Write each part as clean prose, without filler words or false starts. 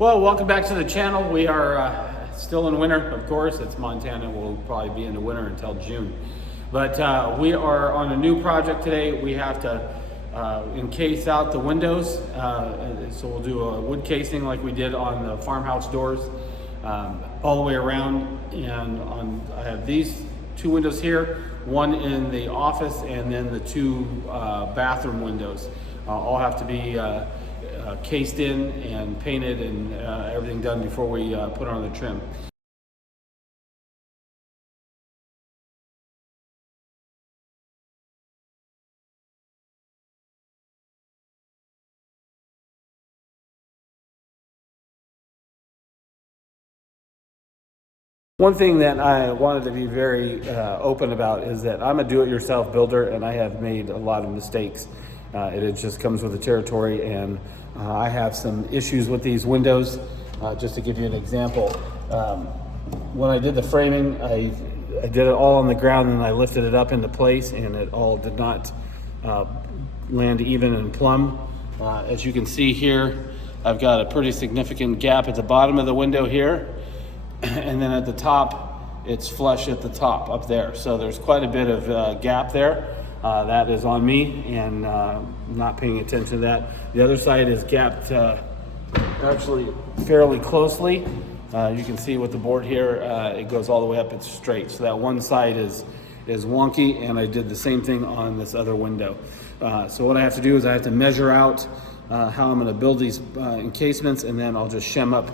Well, welcome back to the channel. We are still in winter, of course. It's Montana. We'll probably be into winter until June. But we are on a new project today. We have to encase out the windows. So we'll do a wood casing like we did on the farmhouse doors all the way around. And I have these two windows here, one in the office and then the two bathroom windows. All have to be cased in and painted and everything done before we put on the trim. One thing that I wanted to be very open about is that I'm a do-it-yourself builder and I have made a lot of mistakes. It just comes with the territory, and I have some issues with these windows. Just to give you an example, when I did the framing, I did it all on the ground and I lifted it up into place, and it all did not land even and plumb. As you can see here, I've got a pretty significant gap at the bottom of the window here, and then at the top, it's flush at the top up there. So there's quite a bit of gap there. That is on me and not paying attention to that. The other side is gapped actually fairly closely. You can see with the board here, it goes all the way up, it's straight. So that one side is wonky, and I did the same thing on this other window. So what I have to do is I have to measure out how I'm gonna build these encasements, and then I'll just shim up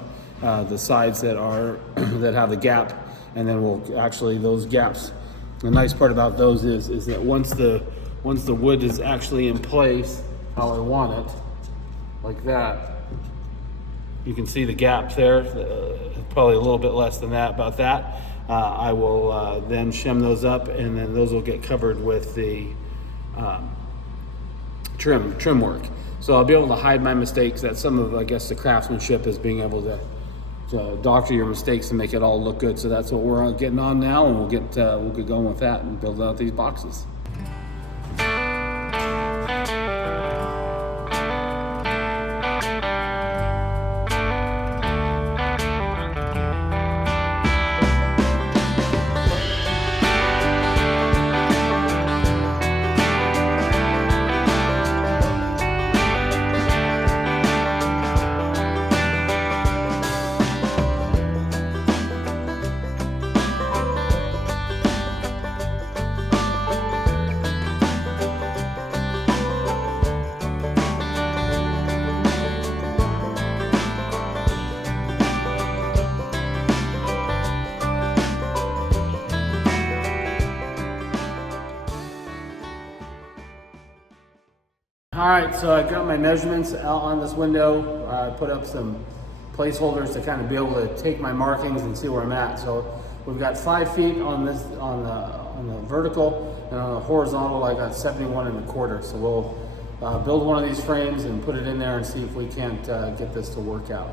the sides that have the gap, and then we'll actually, those gaps, the nice part about those is that once the wood is actually in place how I want it, like that, you can see the gap there, probably a little bit less than that, about that. I will then shim those up, and then those will get covered with the trim work. So I'll be able to hide my mistakes. That's some of, I guess, the craftsmanship, is being able to doctor your mistakes and make it all look good. So that's what we're getting on now, and we'll get going with that and build out these boxes. All right, so I got my measurements out on this window. I put up some placeholders to kind of be able to take my markings and see where I'm at. So we've got 5 feet on this, on the vertical, and on the horizontal I got 71 1/4. So we'll build one of these frames and put it in there and see if we can't get this to work out.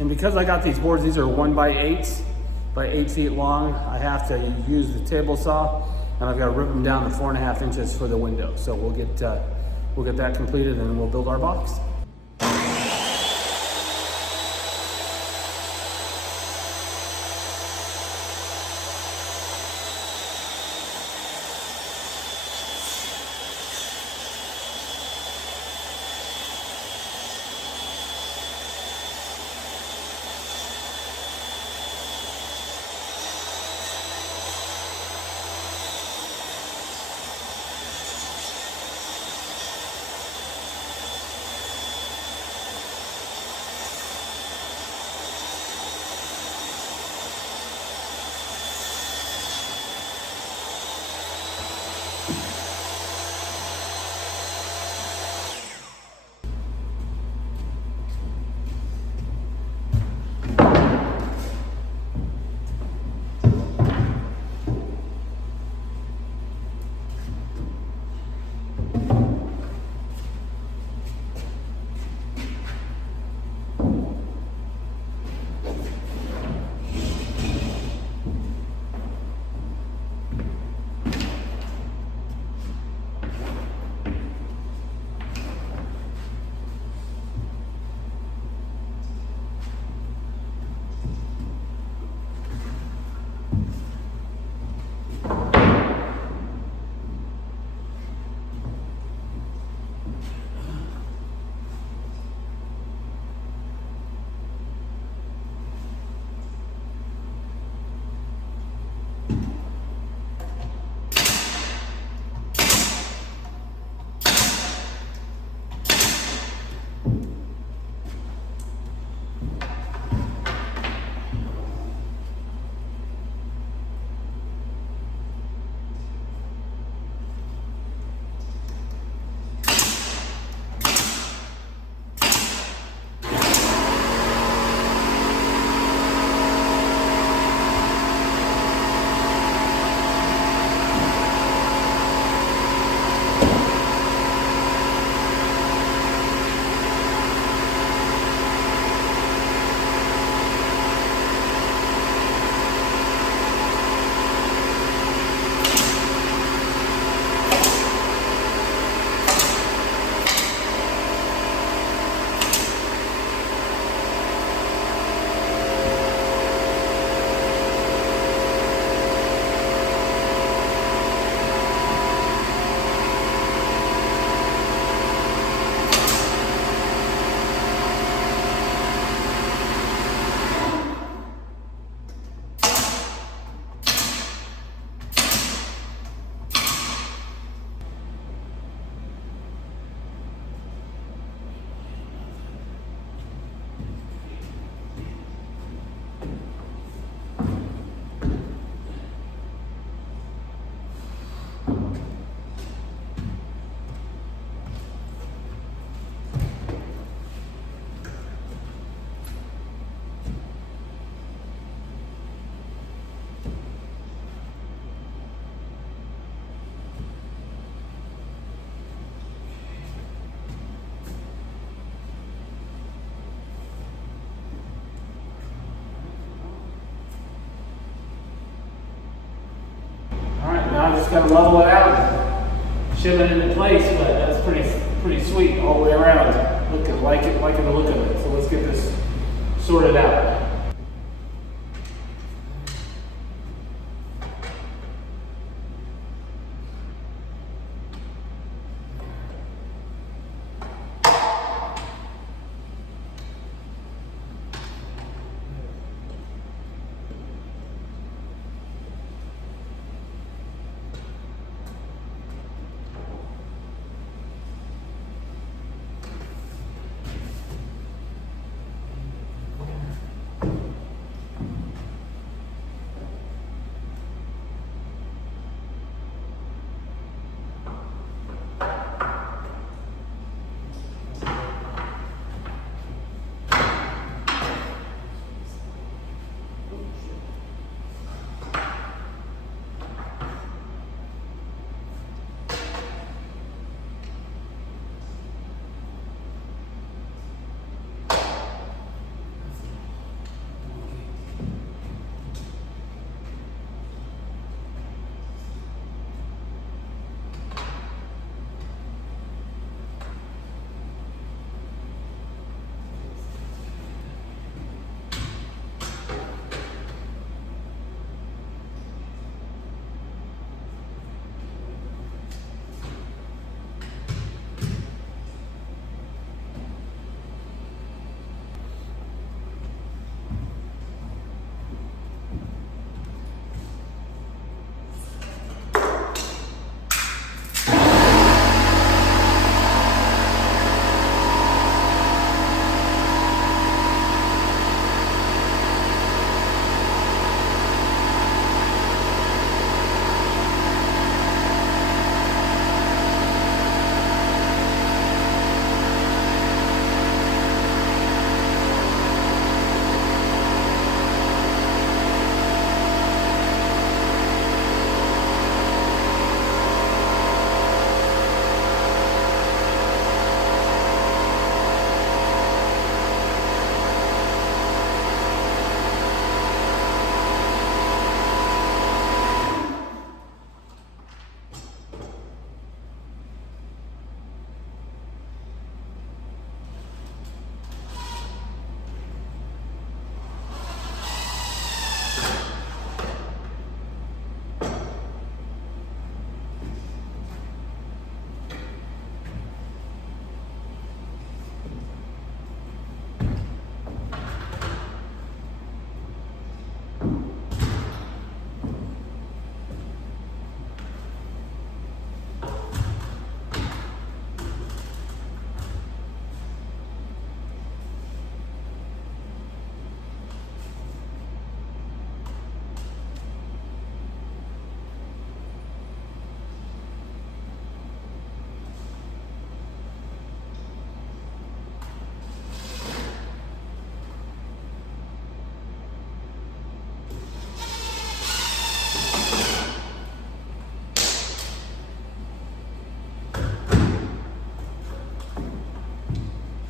And because I got these boards, these are 1x8s by 8 feet long, I have to use the table saw, and I've got to rip them down to 4.5 inches for the window. So we'll get that completed, and we'll build our box. now I just gotta level it out and shim it into place, but that's pretty sweet all the way around. Liking the look of it. So let's get this sorted out.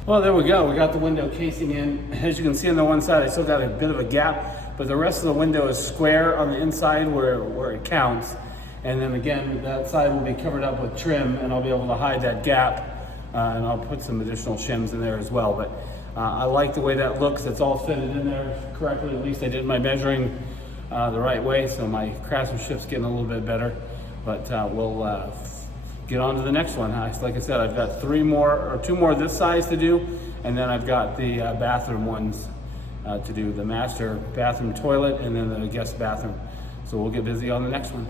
Well, there we go. We got the window casing in. As you can see on the one side, I still got a bit of a gap, but the rest of the window is square on the inside where it counts. And then again, that side will be covered up with trim, and I'll be able to hide that gap, and I'll put some additional shims in there as well. But I like the way that looks. It's all fitted in there correctly. At least I did my measuring the right way, so my craftsmanship's getting a little bit better. But we'll get on to the next one. Like I said, I've got two more this size to do, and then I've got the bathroom ones to do, the master bathroom toilet and then the guest bathroom. So we'll get busy on the next one.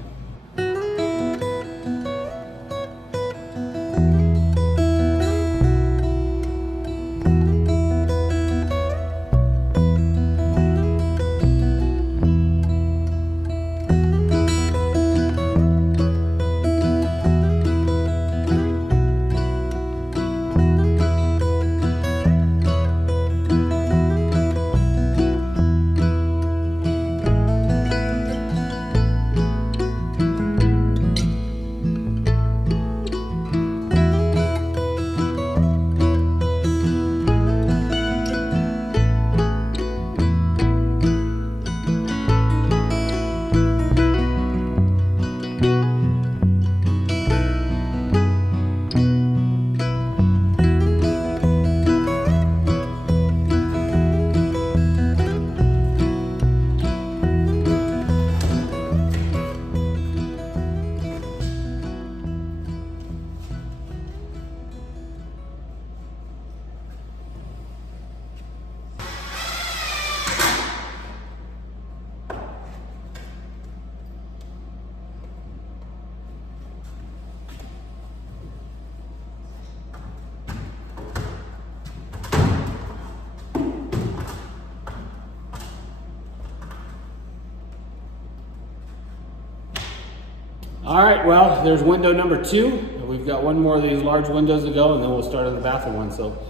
All right, well, there's window number 2. We've got one more of these large windows to go, and then we'll start on the bathroom one. So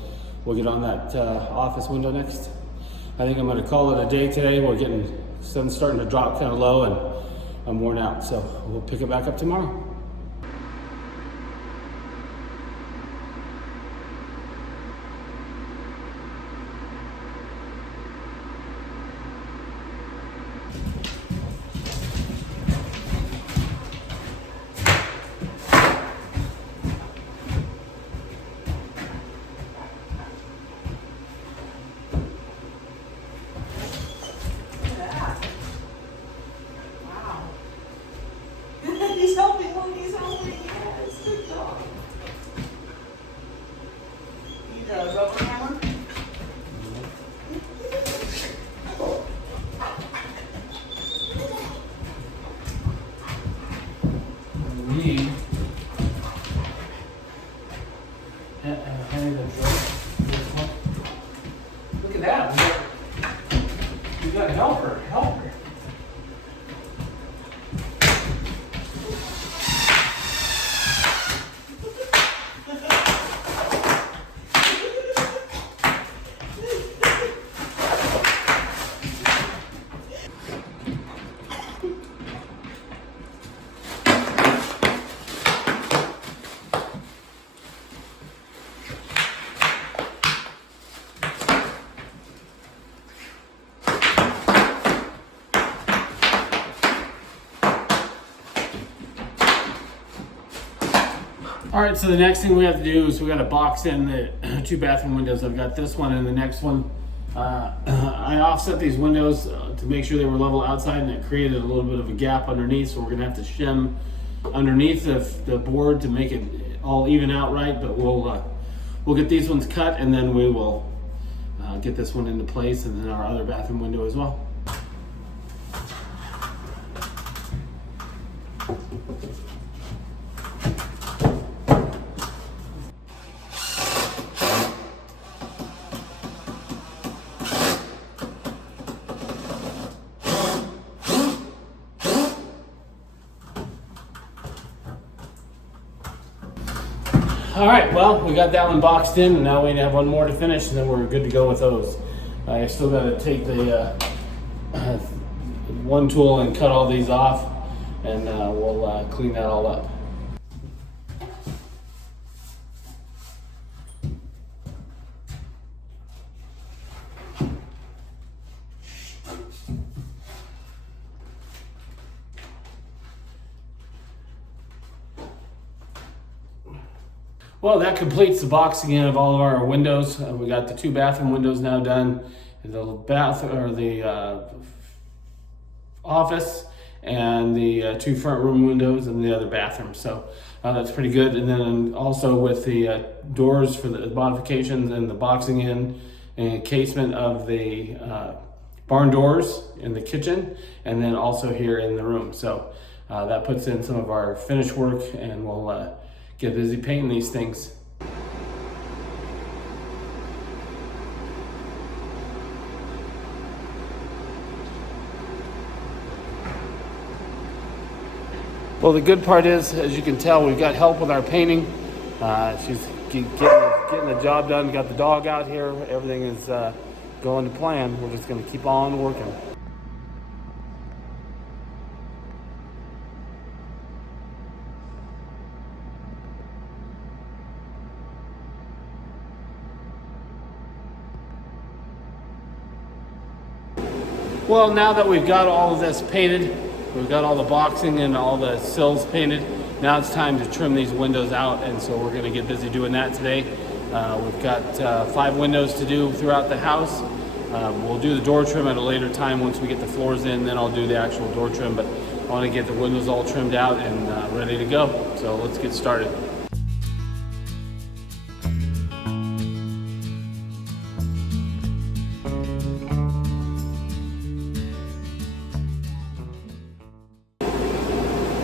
we'll get on that office window next. I think I'm going to call it a day today. We're getting, sun's starting to drop kind of low, and I'm worn out. So we'll pick it back up tomorrow. He's helping. Look, he's helping. Yes, good job. He does. Rubber hammer. We look at that. We got helper. All right, so the next thing we have to do is we got to box in the 2 bathroom windows. I've got this one and the next one. I offset these windows to make sure they were level outside, and it created a little bit of a gap underneath, so we're gonna have to shim underneath the board to make it all even out right, but we'll get these ones cut, and then we will get this one into place, and then our other bathroom window as well. All right, well, we got that one boxed in, and now we have one more to finish, and then we're good to go with those. I still got to take the one tool and cut all these off, and we'll clean that all up. Well, that completes the boxing in of all of our windows. We got the 2 bathroom windows now done, the office, and the 2 front room windows and the other bathroom. So that's pretty good. And then also with the doors for the modifications and the boxing in and casement of the barn doors in the kitchen, and then also here in the room. So that puts in some of our finish work, and we'll get busy painting these things. Well, the good part is, as you can tell, we've got help with our painting. She's getting the job done, got the dog out here. Everything is going to plan. We're just going to keep on working. Well, now that we've got all of this painted, we've got all the boxing and all the sills painted, now it's time to trim these windows out, and so we're going to get busy doing that today. We've got 5 windows to do throughout the house. We'll do the door trim at a later time once we get the floors in, then I'll do the actual door trim, but I want to get the windows all trimmed out and ready to go. So let's get started.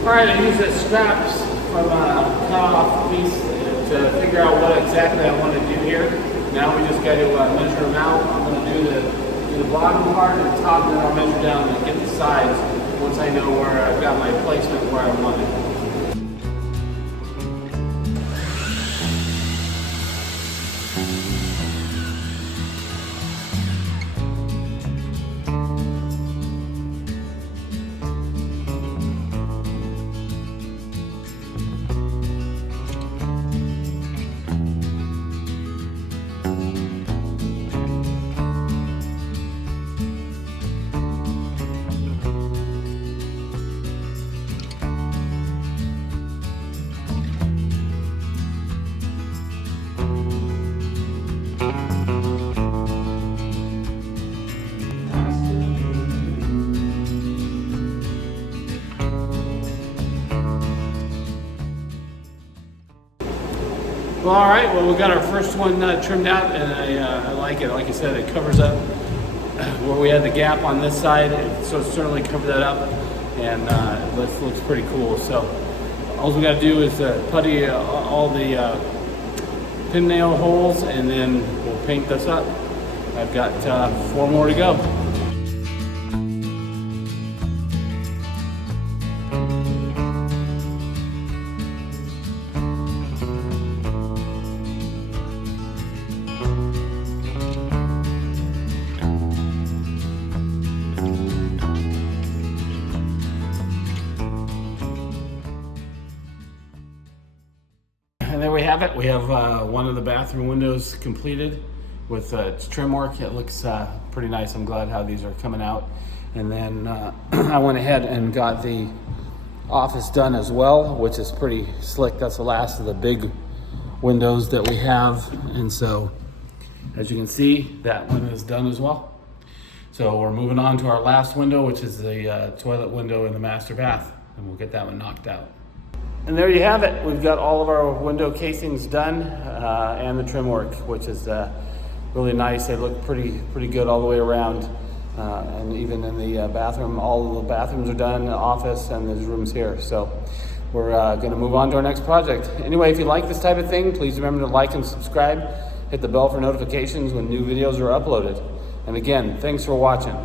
All right, I use the scraps from a cut-off piece to figure out what exactly I want to do here. Now we just got to measure them out. I'm going to do the bottom part and the top, and then I'll measure down and get the sides once I know where I've got my placement where I want it. Well, all right. Well, we got our first one trimmed out, and I like it. Like I said, it covers up where we had the gap on this side, so it certainly covered that up, and it looks pretty cool. So all we got to do is putty all the pin nail holes, and then we'll paint this up. I've got 4 more to go. And there we have it. We have one of the bathroom windows completed with its trim work. It looks pretty nice. I'm glad how these are coming out. And then I went ahead and got the office done as well, which is pretty slick. That's the last of the big windows that we have. And so, as you can see, that one is done as well. So we're moving on to our last window, which is the toilet window in the master bath. And we'll get that one knocked out. And there you have it. We've got all of our window casings done and the trim work, which is really nice. They look pretty good all the way around. And even in the bathroom, all of the bathrooms are done, the office, and there's rooms here. So we're going to move on to our next project. Anyway, if you like this type of thing, please remember to like and subscribe. Hit the bell for notifications when new videos are uploaded. And again, thanks for watching.